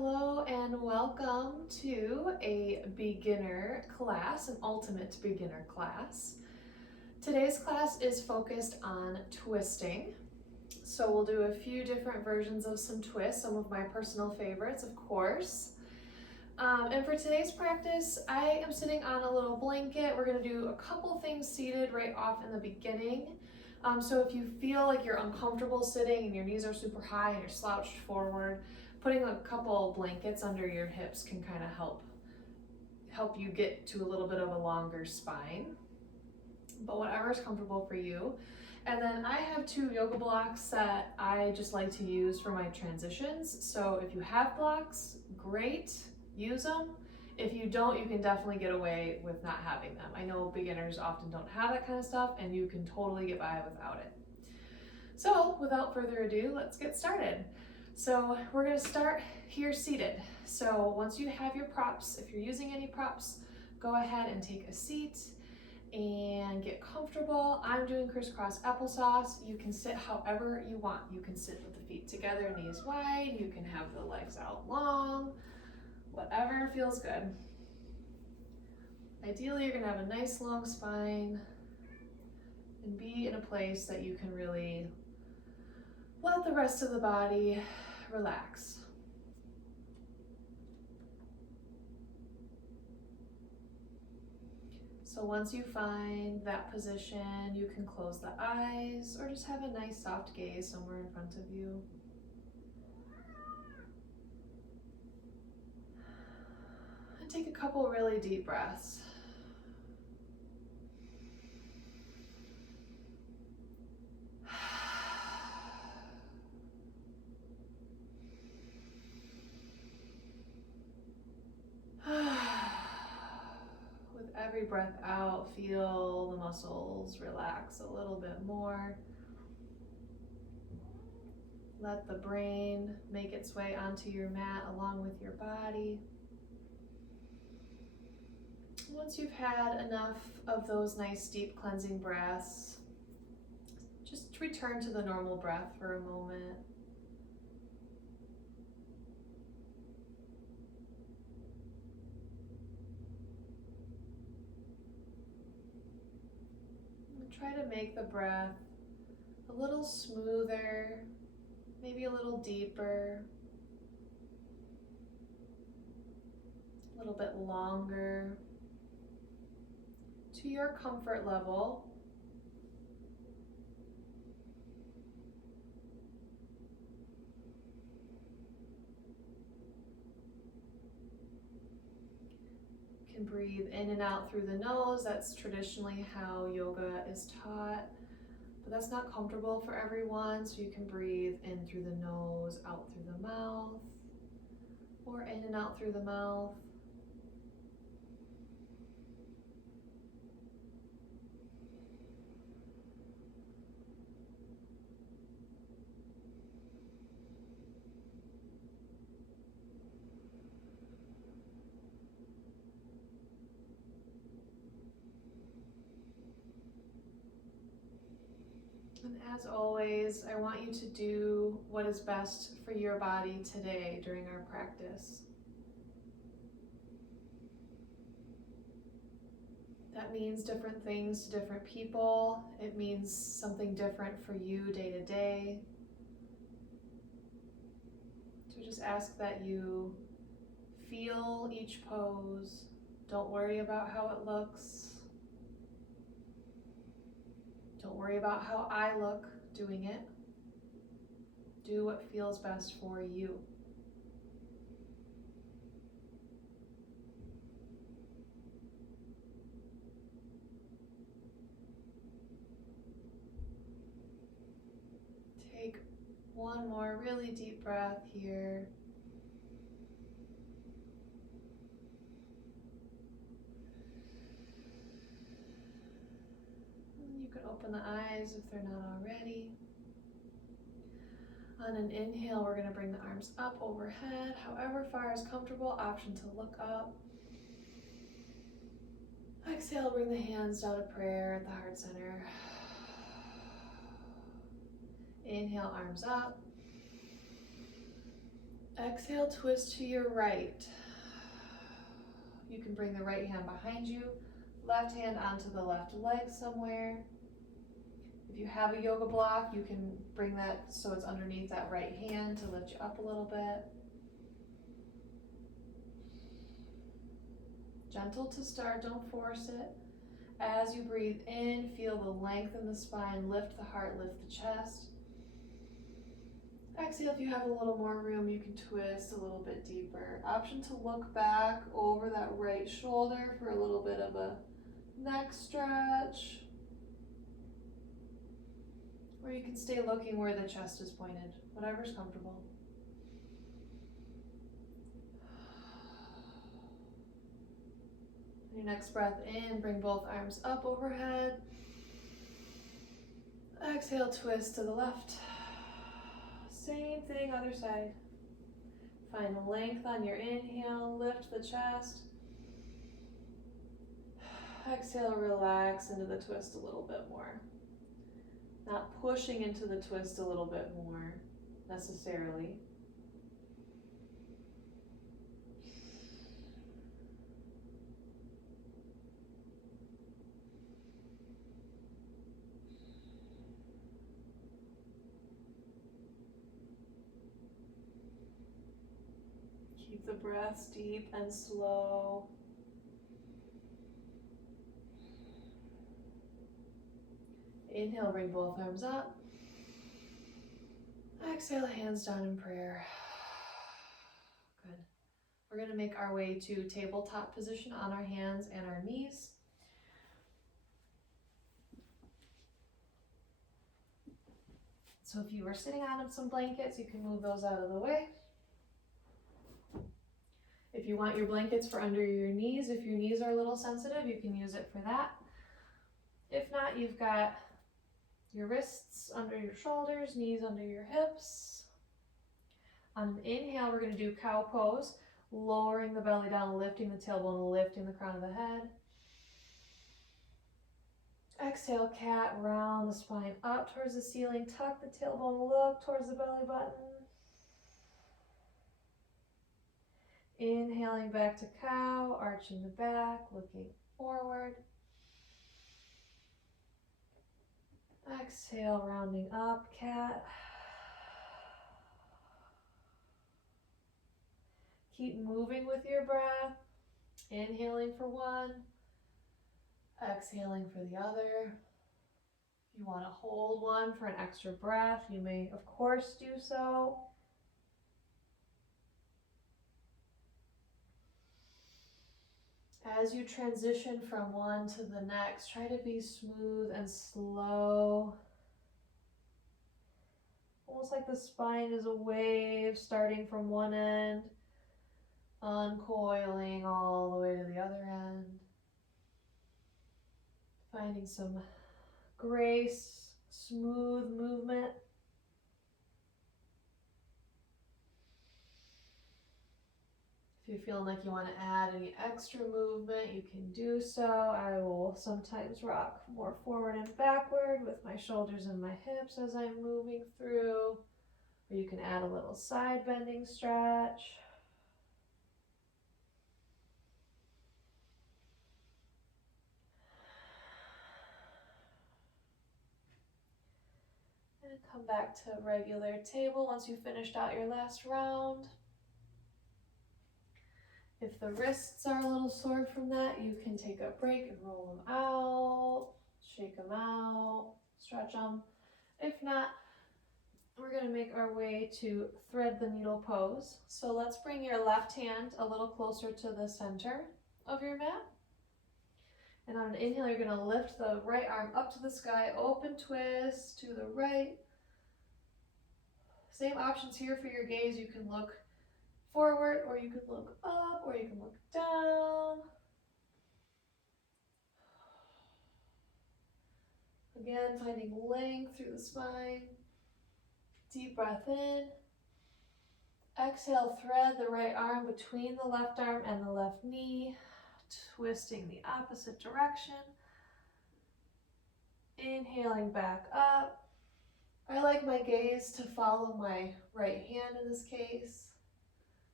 Hello and welcome to a beginner class, an ultimate beginner class. Today's class is focused on twisting. So we'll do a few different versions of some twists, some of my personal favorites, of course. And for today's practice, I am sitting on a little blanket. We're going to do a couple things seated right off in the beginning. So if you feel like you're uncomfortable sitting and your knees are super high and you're slouched forward, putting a couple blankets under your hips can kind of help you get to a little bit of a longer spine. But whatever is comfortable for you. And then I have two yoga blocks that I just like to use for my transitions. So if you have blocks, great, use them. If you don't, you can definitely get away with not having them. I know beginners often don't have that kind of stuff, and you can totally get by without it. So without further ado, let's get started. So we're going to start here seated. So once you have your props, if you're using any props, go ahead and take a seat and get comfortable. I'm doing crisscross applesauce. You can sit however you want. You can sit with the feet together, knees wide. You can have the legs out long. Whatever feels good. Ideally, you're going to have a nice long spine and be in a place that you can really let the rest of the body relax. So once you find that position, you can close the eyes or just have a nice soft gaze somewhere in front of you. And take a couple really deep breaths. With every breath out, feel the muscles relax a little bit more. Let the brain make its way onto your mat along with your body. Once you've had enough of those nice deep cleansing breaths, just return to the normal breath for a moment. And try to make the breath a little smoother, maybe a little deeper, a little bit longer, to your comfort level. You can breathe in and out through the nose. That's traditionally how yoga is taught, but that's not comfortable for everyone. So you can breathe in through the nose, out through the mouth, or in and out through the mouth. And as always, I want you to do what is best for your body today during our practice. That means different things to different people. It means something different for you day to day. So just ask that you feel each pose. Don't worry about how it looks. Don't worry about how I look doing it. Do what feels best for you. Take one more really deep breath here. You can open the eyes if they're not already. On an inhale, we're going to bring the arms up overhead, however far is comfortable, option to look up. Exhale, bring the hands down to prayer at the heart center. Inhale, arms up. Exhale, twist to your right. You can bring the right hand behind you, left hand onto the left leg somewhere. If you have a yoga block, you can bring that so it's underneath that right hand to lift you up a little bit. Gentle to start, don't force it. As you breathe in, feel the length in the spine, lift the heart, lift the chest. Exhale, if you have a little more room, you can twist a little bit deeper. Option to look back over that right shoulder for a little bit of a neck stretch. Or you can stay looking where the chest is pointed, whatever's comfortable. Your next breath in, bring both arms up overhead. Exhale, twist to the left. Same thing, other side. Find length on your inhale, lift the chest. Exhale, relax into the twist a little bit more. Not pushing into the twist a little bit more necessarily. Keep the breaths deep and slow. Inhale, bring both arms up. Exhale, hands down in prayer. Good. We're going to make our way to tabletop position on our hands and our knees. So if you were sitting on some blankets, you can move those out of the way. If you want your blankets for under your knees, if your knees are a little sensitive, you can use it for that. If not, you've got your wrists under your shoulders, knees under your hips. On an inhale, we're going to do cow pose, lowering the belly down, lifting the tailbone, lifting the crown of the head. Exhale, cat, round the spine up towards the ceiling, tuck the tailbone, look towards the belly button. Inhaling back to cow, arching the back, looking forward. Exhale, rounding up, cat. Keep moving with your breath. Inhaling for one, exhaling for the other. If you want to hold one for an extra breath, you may, of course, do so. As you transition from one to the next, try to be smooth and slow. Almost like the spine is a wave starting from one end, uncoiling all the way to the other end. Finding some grace, smooth movement. If you're feeling like you want to add any extra movement, you can do so. I will sometimes rock more forward and backward with my shoulders and my hips as I'm moving through. Or you can add a little side bending stretch. And come back to regular table once you've finished out your last round. If the wrists are a little sore from that, you can take a break and roll them out, shake them out, stretch them. If not, we're going to make our way to thread the needle pose. So let's bring your left hand a little closer to the center of your mat. And on an inhale, you're going to lift the right arm up to the sky, open twist to the right. Same options here for your gaze. You can look forward, or you can look up, or you can look down. Again, finding length through the spine. Deep breath in. Exhale, thread the right arm between the left arm and the left knee, twisting the opposite direction. Inhaling back up. I like my gaze to follow my right hand in this case.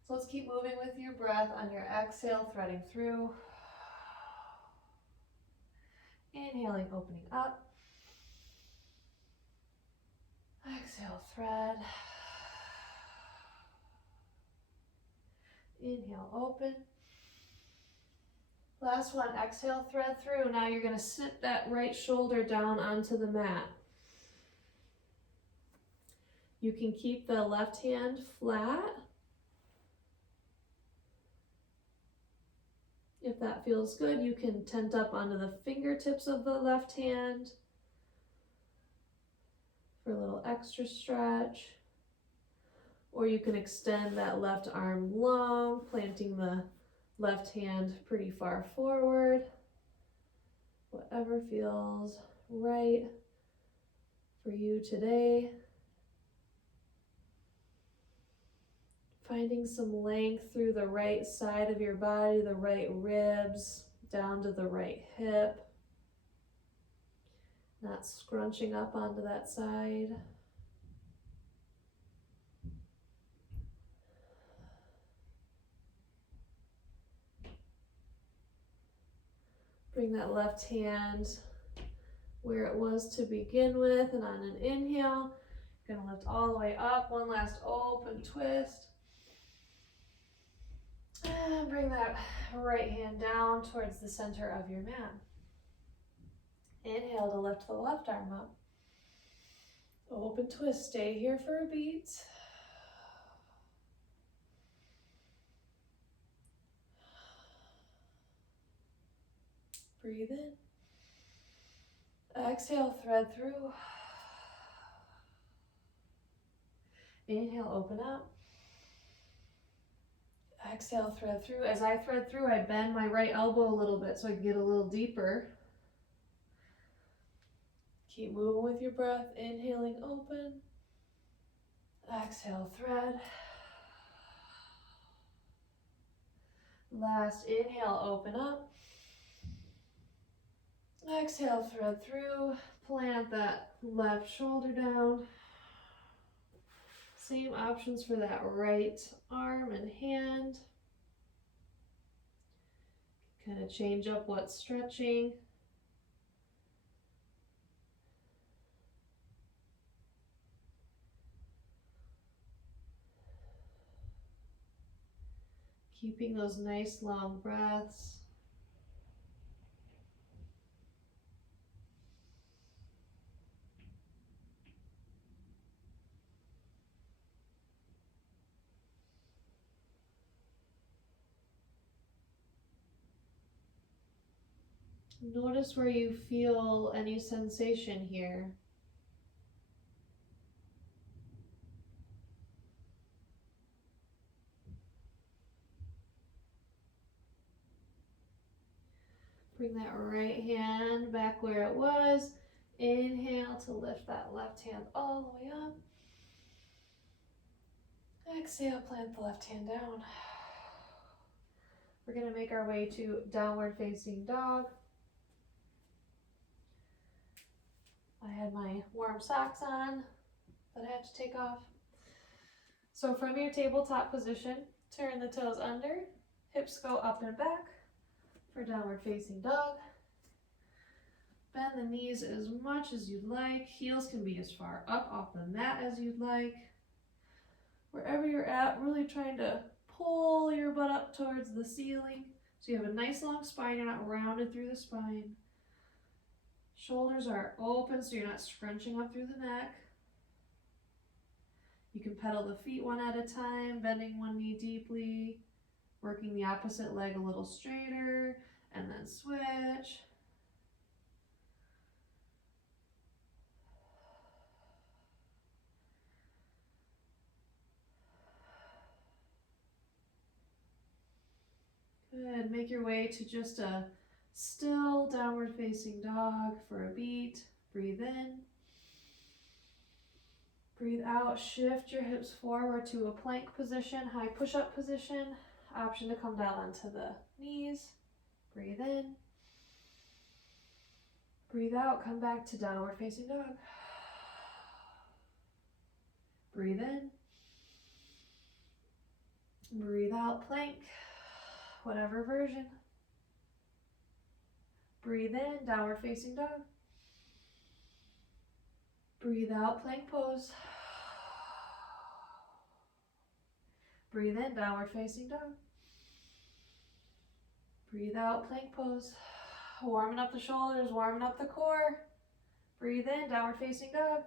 So let's keep moving with your breath on your exhale, threading through. Inhaling, opening up. Exhale, thread. Inhale, open. Last one, exhale, thread through. Now you're going to sit that right shoulder down onto the mat. You can keep the left hand flat if that feels good. You can tent up onto the fingertips of the left hand for a little extra stretch. Or you can extend that left arm long, planting the left hand pretty far forward. Whatever feels right for you today. Finding some length through the right side of your body, the right ribs, down to the right hip. Not scrunching up onto that side. Bring that left hand where it was to begin with, and on an inhale, you're going to lift all the way up. One last open twist. And bring that right hand down towards the center of your mat. Inhale to lift the left arm up. Open twist, stay here for a beat. Breathe in. Exhale, thread through. Inhale, open up. Exhale, thread through. As I thread through, I bend my right elbow a little bit so I can get a little deeper. Keep moving with your breath. Inhaling, open. Exhale, thread. Last inhale, open up. Exhale, thread through. Plant that left shoulder down. Same options for that right arm and hand. Kind of change up what's stretching. Keeping those nice long breaths. Notice where you feel any sensation here. Bring that right hand back where it was. Inhale to lift that left hand all the way up. Exhale, plant the left hand down. We're going to make our way to downward facing dog. I had my warm socks on that I had to take off. So from your tabletop position, turn the toes under, hips go up and back for downward facing dog. Bend the knees as much as you'd like. Heels can be as far up off the mat as you'd like. Wherever you're at, really trying to pull your butt up towards the ceiling so you have a nice long spine. You're not rounded through the spine. Shoulders are open so you're not scrunching up through the neck. You can pedal the feet one at a time, bending one knee deeply, working the opposite leg a little straighter, and then switch. Good. Make your way to just a still downward facing dog for a beat. Breathe in. Breathe out. Shift your hips forward to a plank position, high push-up position. Option to come down onto the knees. Breathe in. Breathe out. Come back to downward facing dog. Breathe in. Breathe out, plank, whatever version. Breathe in, downward facing dog. Breathe out, plank pose. Breathe in, downward facing dog. Breathe out, plank pose. Warming up the shoulders, warming up the core. Breathe in, downward facing dog.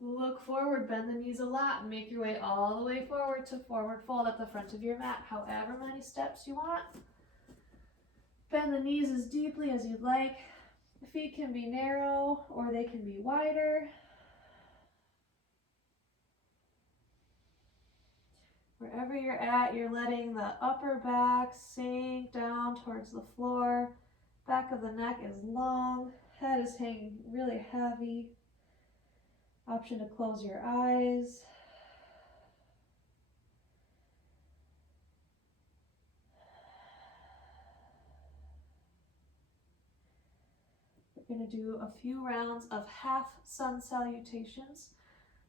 Look forward, bend the knees a lot, and make your way all the way forward to forward fold at the front of your mat, however many steps you want. Bend the knees as deeply as you'd like. The feet can be narrow or they can be wider. Wherever you're at, you're letting the upper back sink down towards the floor. Back of the neck is long. Head is hanging really heavy. Option to close your eyes. We're going to do a few rounds of half sun salutations.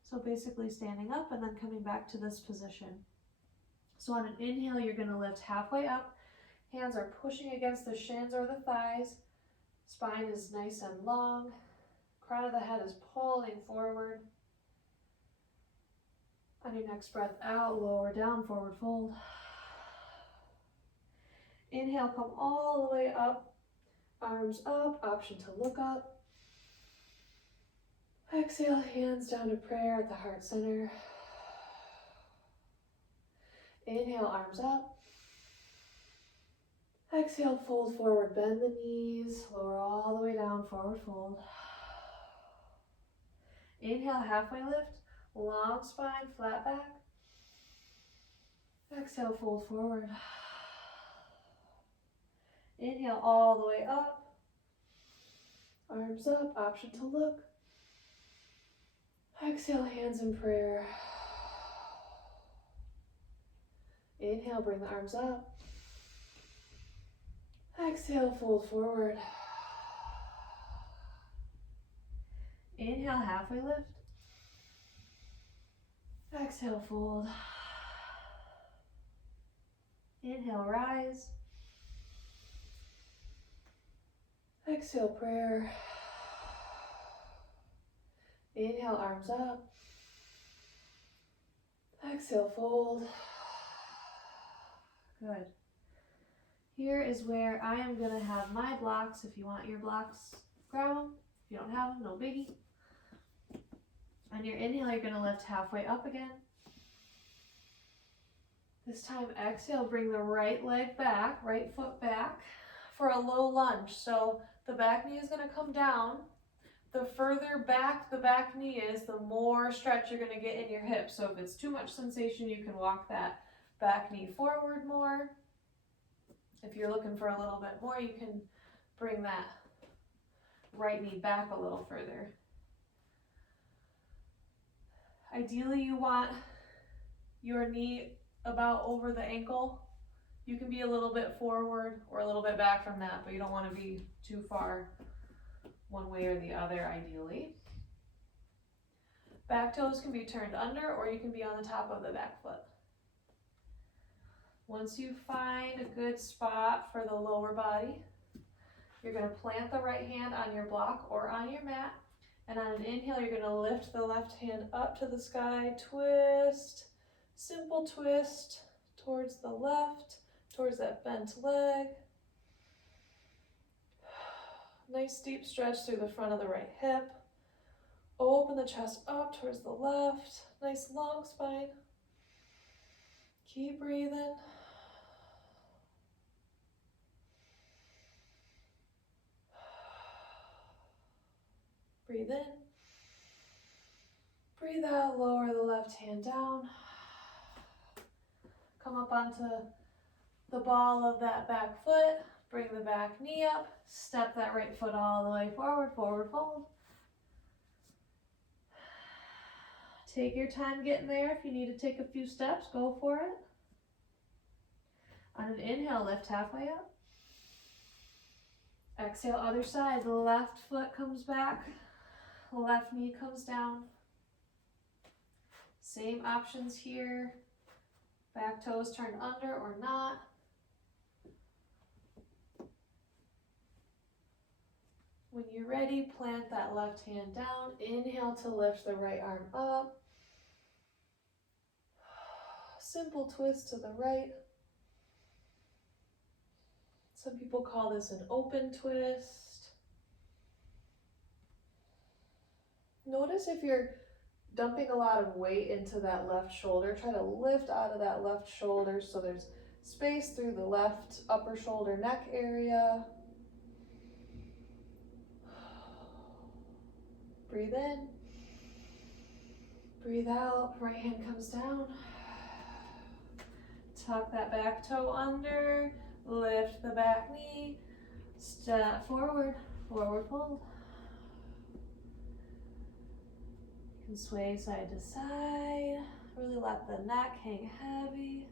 So basically standing up and then coming back to this position. So on an inhale, you're going to lift halfway up. Hands are pushing against the shins or the thighs. Spine is nice and long. Crown of the head is pulling forward. On your next breath out, lower down, forward fold. Inhale, come all the way up. Arms up, option to look up. Exhale, hands down to prayer at the heart center. Inhale, arms up. Exhale, fold forward, bend the knees, lower all the way down, forward fold. Inhale, halfway lift, long spine, flat back. Exhale, fold forward. Inhale, all the way up. Arms up, option to look. Exhale, hands in prayer. Inhale, bring the arms up. Exhale, fold forward. Inhale, halfway lift. Exhale, fold. Inhale, rise. Exhale, prayer. Inhale, arms up. Exhale, fold. Good. Here is where I am going to have my blocks. If you want your blocks, grab them. If you don't have them, no biggie. On your inhale, you're going to lift halfway up again. This time, exhale, bring the right leg back, right foot back for a low lunge. So the back knee is going to come down. The further back the back knee is, the more stretch you're going to get in your hips. So if it's too much sensation, you can walk that back knee forward more. If you're looking for a little bit more, you can bring that right knee back a little further. Ideally, you want your knee about over the ankle. You can be a little bit forward or a little bit back from that, but you don't want to be too far one way or the other, ideally. Back toes can be turned under, or you can be on the top of the back foot. Once you find a good spot for the lower body, you're going to plant the right hand on your block or on your mat. And on an inhale, you're going to lift the left hand up to the sky, twist, simple twist towards the left, towards that bent leg. Nice deep stretch through the front of the right hip. Open the chest up towards the left. Nice long spine. Keep breathing. Breathe in. Breathe out, lower the left hand down. Come up onto the ball of that back foot. Bring the back knee up. Step that right foot all the way forward, forward fold. Take your time getting there. If you need to take a few steps, go for it. On an inhale, lift halfway up. Exhale, other side. The left foot comes back. Left knee comes down. Same options here. Back toes turned under or not. When you're ready, plant that left hand down. Inhale to lift the right arm up. Simple twist to the right. Some people call this an open twist. Notice if you're dumping a lot of weight into that left shoulder, try to lift out of that left shoulder so there's space through the left upper shoulder neck area. Breathe in. Breathe out. Right hand comes down. Tuck that back toe under. Lift the back knee. Step forward. Forward fold. You can sway side to side. Really let the neck hang heavy.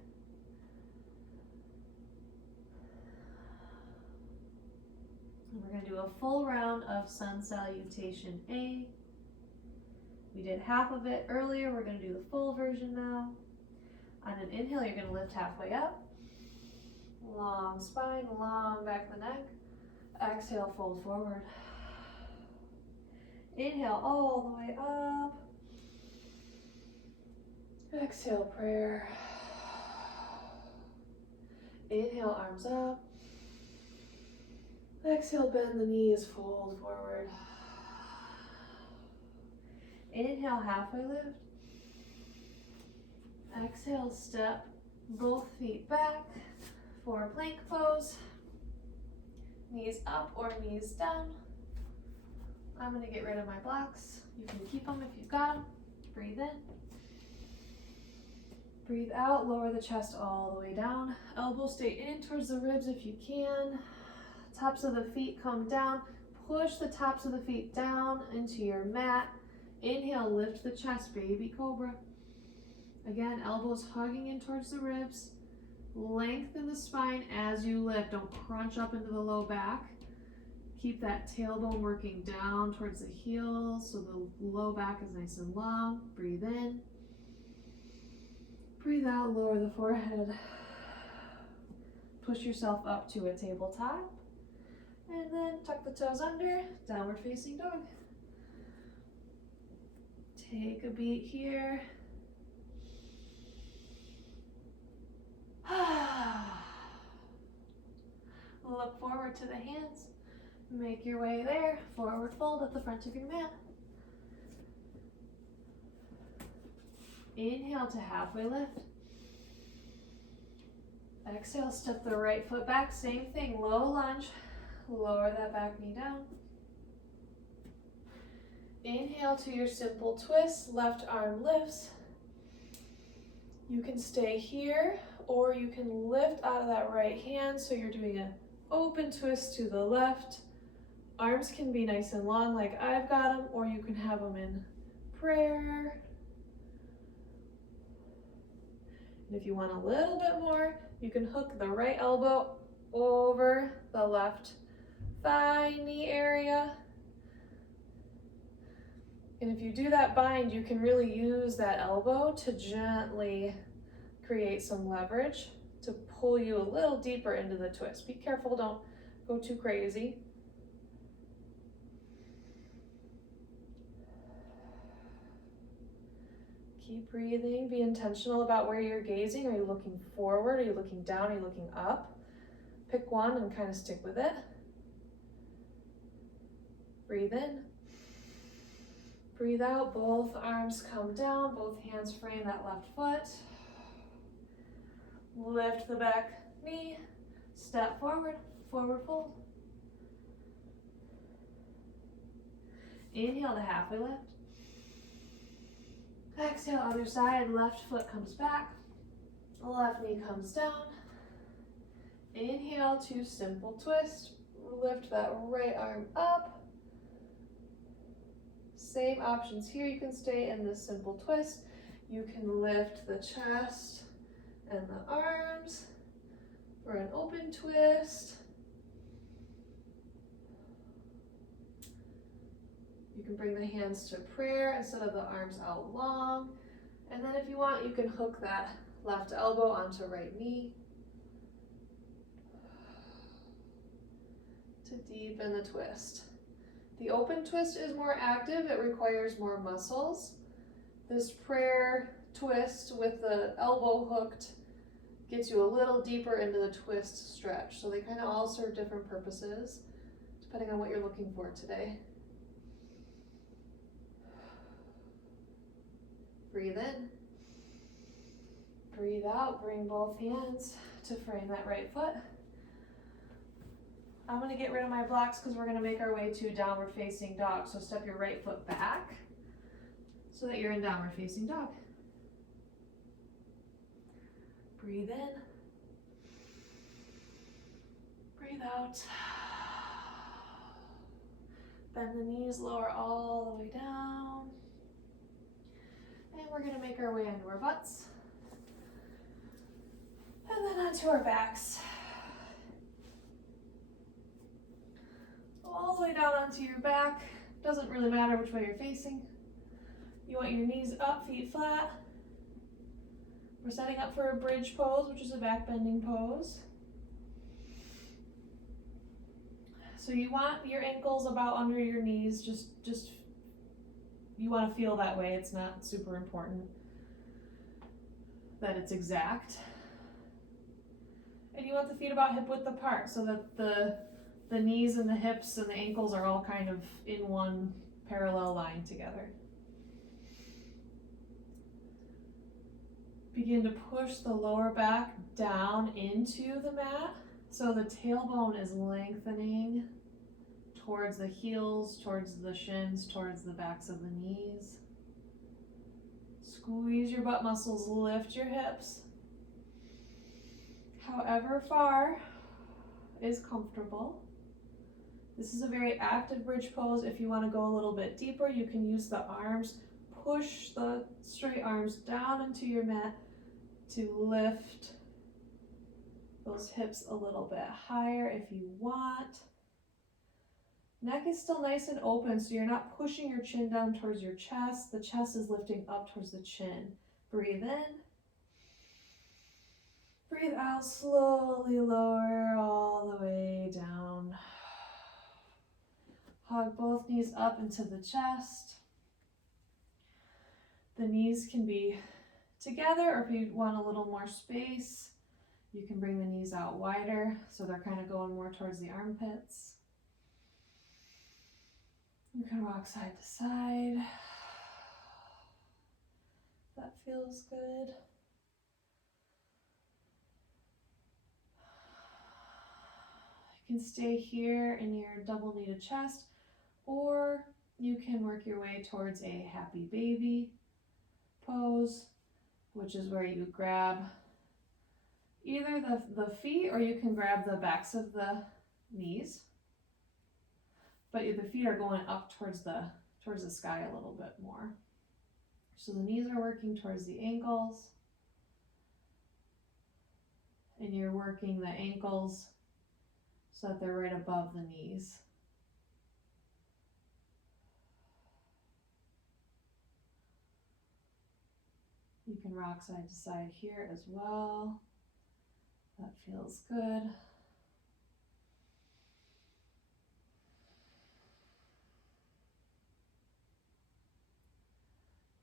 And we're going to do a full round of Sun Salutation A. We did half of it earlier. We're going to do the full version now. On an inhale, you're going to lift halfway up. Long spine, long back of the neck. Exhale, fold forward. Inhale all the way up. Exhale, prayer. Inhale, arms up. Exhale, bend the knees, fold forward. Inhale, halfway lift. Exhale, step both feet back for plank pose. Knees up or knees down. I'm going to get rid of my blocks. You can keep them if you've got them. Breathe in. Breathe out, lower the chest all the way down. Elbows stay in towards the ribs if you can. Tops of the feet come down. Push the tops of the feet down into your mat. Inhale, lift the chest, baby cobra. Again, elbows hugging in towards the ribs. Lengthen the spine as you lift. Don't crunch up into the low back. Keep that tailbone working down towards the heels so the low back is nice and long. Breathe in. Breathe out, lower the forehead. Push yourself up to a tabletop. And then tuck the toes under, downward facing dog. Take a beat here. Look forward to the hands. Make your way there. Forward fold at the front of your mat. Inhale to halfway lift. Exhale, step the right foot back. Same thing, low lunge. Lower that back knee down. Inhale to your simple twist. Left arm lifts. You can stay here or you can lift out of that right hand so you're doing an open twist to the left. Arms can be nice and long like I've got them, or you can have them in prayer. And if you want a little bit more, you can hook the right elbow over the left thigh, knee area. And if you do that bind, you can really use that elbow to gently create some leverage to pull you a little deeper into the twist. Be careful, don't go too crazy. Keep breathing. Be intentional about where you're gazing. Are you looking forward? Are you looking down? Are you looking up? Pick one and kind of stick with it. Breathe in. Breathe out. Both arms come down. Both hands frame that left foot. Lift the back knee. Step forward. Forward fold. Inhale to halfway lift. Exhale, other side, left foot comes back, left knee comes down. Inhale to simple twist, lift that right arm up. Same options here, you can stay in this simple twist. You can lift the chest and the arms for an open twist. You can bring the hands to prayer instead of the arms out long. And then if you want, you can hook that left elbow onto right knee to deepen the twist. The open twist is more active, it requires more muscles. This prayer twist with the elbow hooked gets you a little deeper into the twist stretch. So they kind of all serve different purposes depending on what you're looking for today. Breathe in. Breathe out, bring both hands to frame that right foot. I'm going to get rid of my blocks because we're going to make our way to downward facing dog. So step your right foot back so that you're in downward facing dog. Breathe in. Breathe out. Bend the knees, lower all the way down. And we're going to make our way into our butts. And then onto our backs. All the way down onto your back. Doesn't really matter which way you're facing. You want your knees up, feet flat. We're setting up for a bridge pose, which is a back bending pose. So you want your ankles about under your knees, just you want to feel that way. It's not super important that it's exact. And you want the feet about hip width apart so that the knees and the hips and the ankles are all kind of in one parallel line together. Begin to push the lower back down into the mat so the tailbone is lengthening towards the heels, towards the shins, towards the backs of the knees. Squeeze your butt muscles, lift your hips. However far is comfortable. This is a very active bridge pose. If you want to go a little bit deeper, you can use the arms. Push the straight arms down into your mat to lift those hips a little bit higher if you want. Neck is still nice and open, so you're not pushing your chin down towards your chest. The chest is lifting up towards the chin. Breathe in. Breathe out, slowly lower all the way down. Hug both knees up into the chest. The knees can be together, or if you want a little more space, you can bring the knees out wider so they're kind of going more towards the armpits. You can rock side to side. That feels good. You can stay here in your double kneaded chest, or you can work your way towards a happy baby pose, which is where you grab either the feet, or you can grab the backs of the knees, but the feet are going up towards the sky a little bit more. So the knees are working towards the ankles, and you're working the ankles so that they're right above the knees. You can rock side to side here as well. That feels good.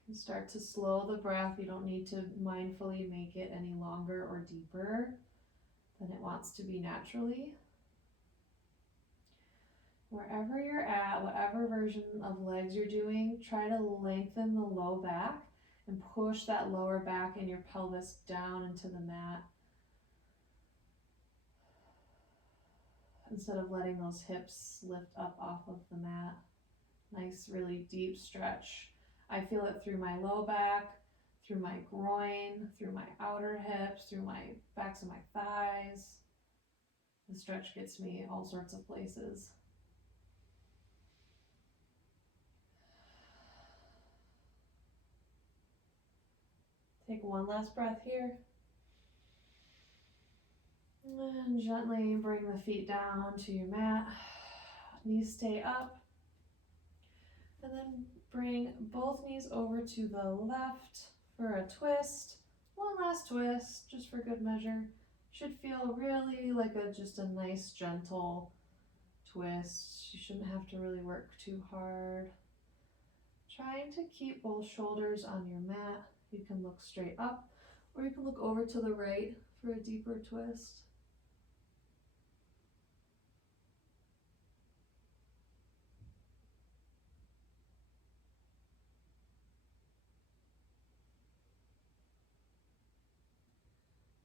You can start to slow the breath. You don't need to mindfully make it any longer or deeper than it wants to be naturally. Wherever you're at, whatever version of legs you're doing, try to lengthen the low back and push that lower back and your pelvis down into the mat, instead of letting those hips lift up off of the mat. Nice, really deep stretch. I feel it through my low back, through my groin, through my outer hips, through my backs of my thighs. The stretch gets me all sorts of places. Take one last breath here. And gently bring the feet down to your mat. Knees stay up. And then bring both knees over to the left for a twist, One last twist, just for good measure. Should feel really like just a nice gentle twist. You shouldn't have to really work too hard. Trying to keep both shoulders on your mat. You can look straight up or you can look over to the right for a deeper twist.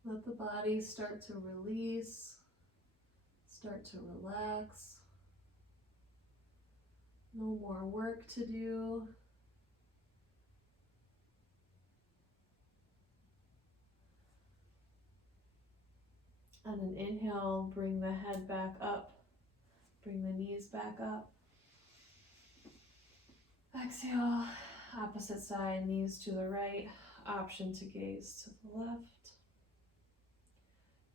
Let the body start to release, start to relax. No more work to do. On an inhale, bring the head back up, bring the knees back up. Exhale, opposite side, knees to the right, option to gaze to the left.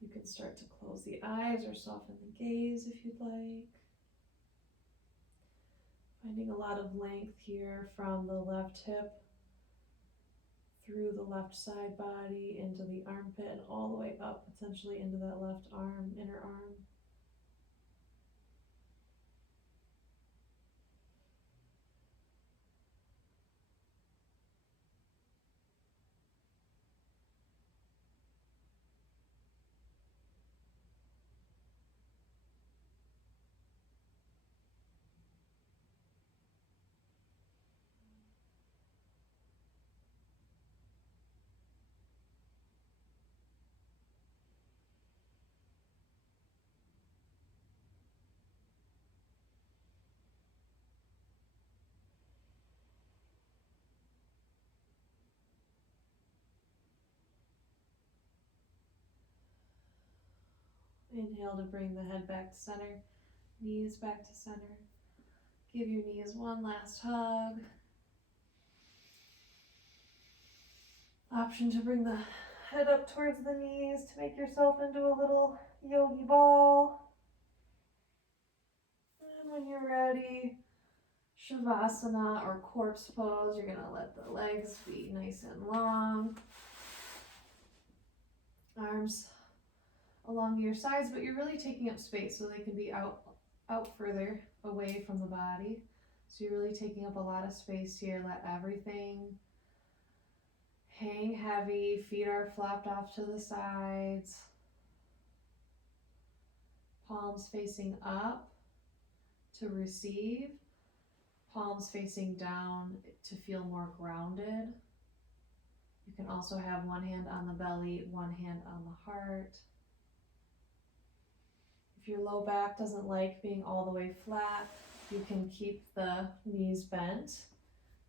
You can start to close the eyes or soften the gaze if you'd like. Finding a lot of length here from the left hip through the left side body into the armpit and all the way up, potentially into that left arm, inner arm. Inhale to bring the head back to center, knees back to center. Give your knees one last hug. Option to bring the head up towards the knees to make yourself into a little yogi ball. And when you're ready, Shavasana or corpse pose, you're gonna let the legs be nice and long. Arms along your sides, but you're really taking up space so they can be out further away from the body. So you're really taking up a lot of space here. Let everything hang heavy. Feet are flopped off to the sides. Palms facing up to receive. Palms facing down to feel more grounded. You can also have one hand on the belly, one hand on the heart. If your low back doesn't like being all the way flat, you can keep the knees bent.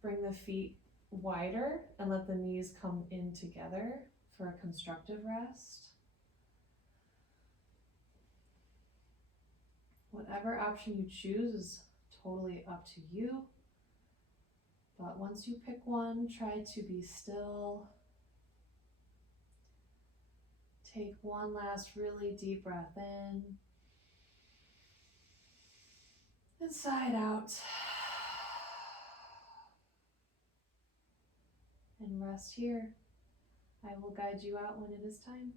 Bring the feet wider and let the knees come in together for a constructive rest. Whatever option you choose is totally up to you. But once you pick one, try to be still. Take one last really deep breath in. And sigh out. And rest here. I will guide you out when it is time.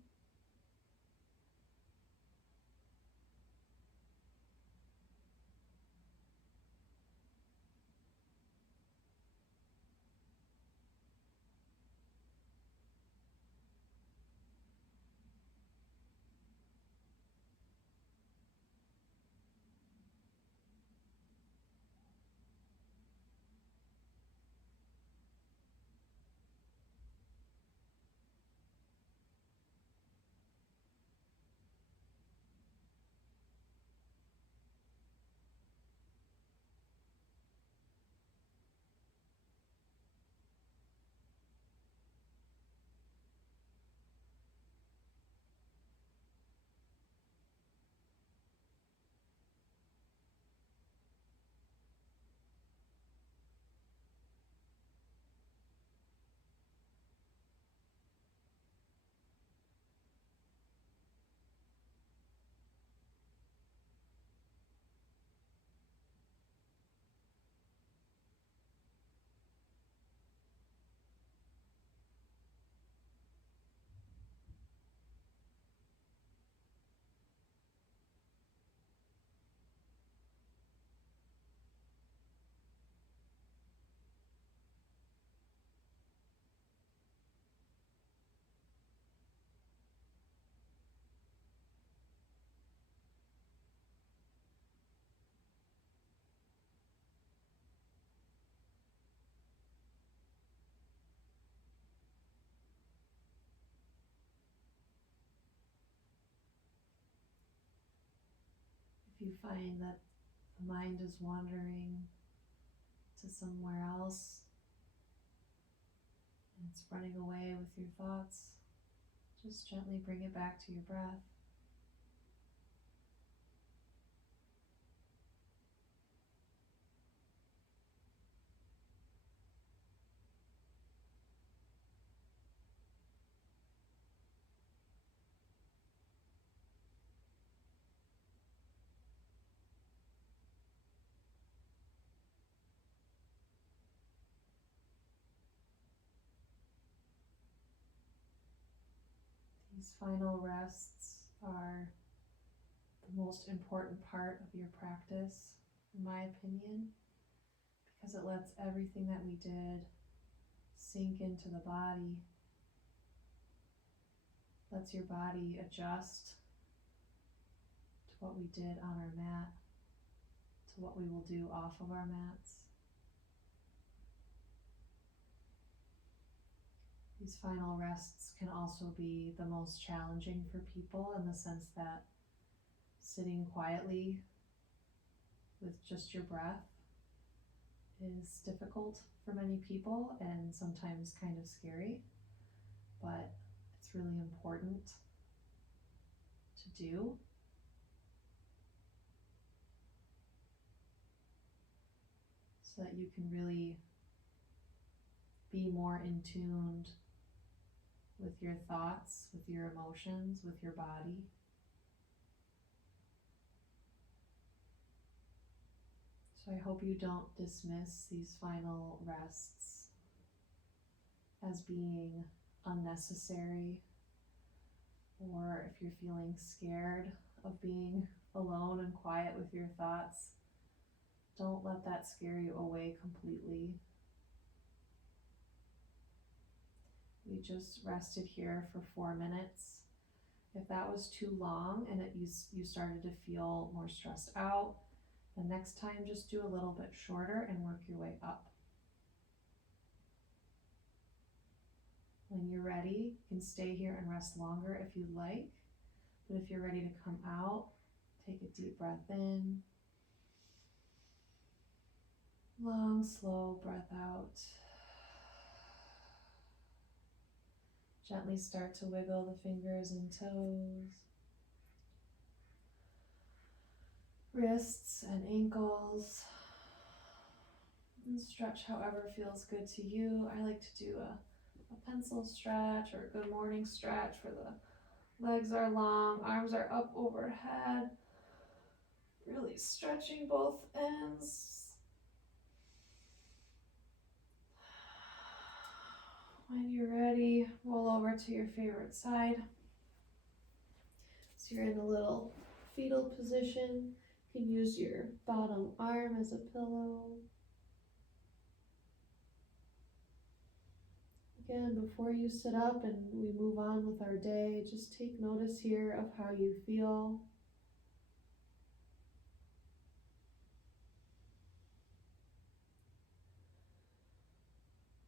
If you find that the mind is wandering to somewhere else, and it's running away with your thoughts, just gently bring it back to your breath. These final rests are the most important part of your practice, in my opinion, because it lets everything that we did sink into the body, lets your body adjust to what we did on our mat, to what we will do off of our mats. These final rests can also be the most challenging for people in the sense that sitting quietly with just your breath is difficult for many people and sometimes kind of scary, but it's really important to do. So that you can really be more in tune with your thoughts, with your emotions, with your body. So I hope you don't dismiss these final rests as being unnecessary, or if you're feeling scared of being alone and quiet with your thoughts, don't let that scare you away completely. We just rested here for 4 minutes. If that was too long and you started to feel more stressed out, the next time just do a little bit shorter and work your way up. When you're ready, you can stay here and rest longer if you'd like, but if you're ready to come out, take a deep breath in. Long, slow breath out. Gently start to wiggle the fingers and toes, wrists and ankles, and stretch however feels good to you. I like to do a pencil stretch or a good morning stretch where the legs are long, arms are up overhead, really stretching both ends. When you're ready, roll over to your favorite side. So you're in a little fetal position. You can use your bottom arm as a pillow. Again, before you sit up and we move on with our day, just take notice here of how you feel.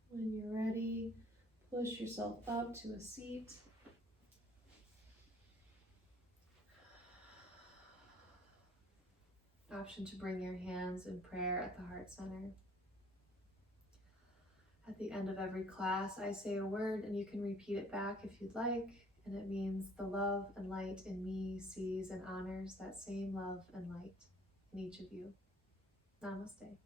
When you're ready, push yourself up to a seat. Option to bring your hands in prayer at the heart center. At the end of every class, I say a word and you can repeat it back if you'd like, and it means the love and light in me sees and honors that same love and light in each of you. Namaste.